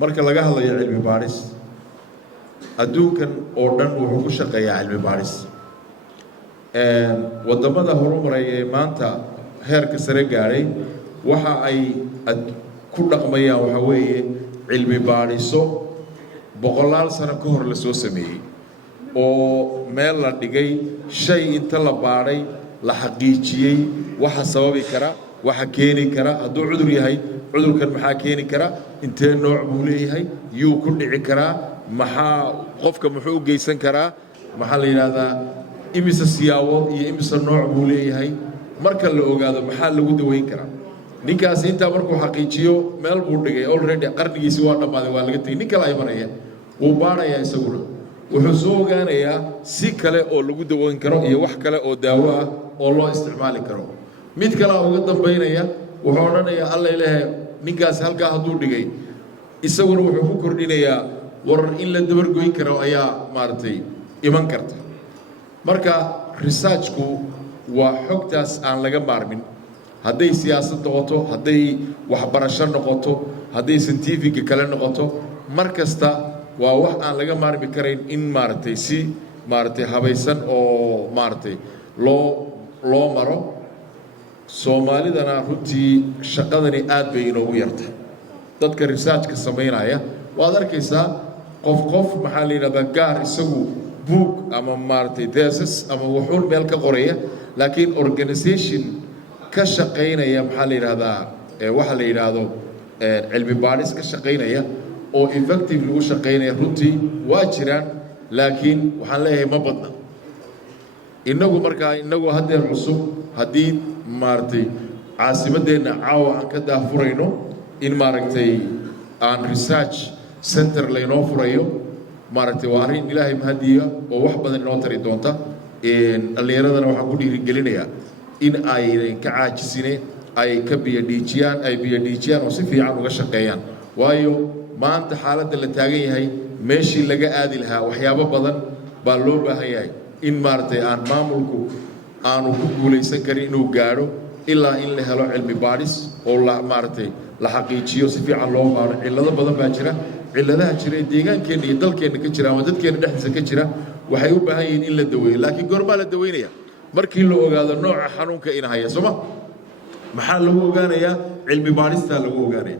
marka laga hadlayo cilmi baaris adduunkan oo dhan wuxuu ku shaqeeyaa cilmi baaris wadamada horumaray ee maanta heerka sare gaaray waxa ay ku dhaqmayaan waxa weeye cilmi baariso boqolaal sano ka hor la soo sameeyey oo meel la dhigay shay inta la baaray la xaqiijiyey waxa sababi kara waxa keeni kara hadduu cudur yahay cudurkan maxaa keeni kara intee nooc buu leeyahay yuu ku dhici karaa maxaa qofka muxuu u geysan karaa maxaa la yidhaahdaa imise siyaabood iyo imise nooc buu leeyahay marka la ogaado maxaa lagu daweyn karaa ninkaasi intaa markuu xaqiijiyo meel buu dhigay already qarnigiisi waa dhammaaday waa laga tegey nin kale ay maraya wuu baarayaa isaguna wuxuu soo ogaanayaa si kale oo lagu daweyn karo iyo wax kale oo daawo ah oo loo isticmaali karo mid kale uga dambaynaya wuxuu odhanayaa alla ilaahay ninkaasi halkaa hadduu dhigay isaguna wuxuu ku kordhinayaa warar in la dabargoyn karo ayaa maaragtay iman karta marka researchku waa xogtaas aan laga maarmin hadday siyaasad noqoto hadday waxbarasho noqoto hadday scientific kale noqoto mar kasta waa wax aan laga maarmi karayn in maaragtay si maaragtay habaysan oo maaragtay loo maro soomaalidana runtii shaqadani aad bay inoogu yartay dadka researchka samaynaya waad arkaysaa qof maxaa la yidhahdaa gaar isagu book ama maaragtay thesis ama wuxuun meel ka qoraya laakiin organization ka shaqaynaya maxaa la yidhahdaa waxa la yidhaahdo cilmi baadhis ka shaqaynaya oo effective lagu shaqaynaya runtii waa jiraan laakiin waxaan leeyahay ma badna innagu haddeer cusub haddii maaragtay caasimadeenna caawa aan ka daafurayno in maaragtay aan research center laynoo furayo maaragtay waa arrin ilaahay mahadiya oo wax badan inoo tari doonta dhallinyaradana waxaan ku dhiirigelinayaa in aynan ka caajisine ay ka biyadhiijiyaan oo si fiican uga shaqeeyaan waayo maanta xaaladda la taagan yahay meeshii laga aadi lahaa waxyaabo badan baa loo baahan yahay in maaragtay aan maamulku aanu ku guulaysan karin inuu gaadho ilaa in la helo cilmi baadhis oo maaragtay la xaqiijiyo si fiican loo baadho cillado badan baa jira cilladaha jira ee deegaankeenna iyo dalkeenna ka jira ama dadkeenna dhexdiisa ka jira waxay u baahan yihiin in la daweeyo laakiin goormaa la daweynaya markii la ogaado nooca xanuunka ina haya sooma maxaa lagu ogaanayaa cilmi baadhistaa lagu ogaanaya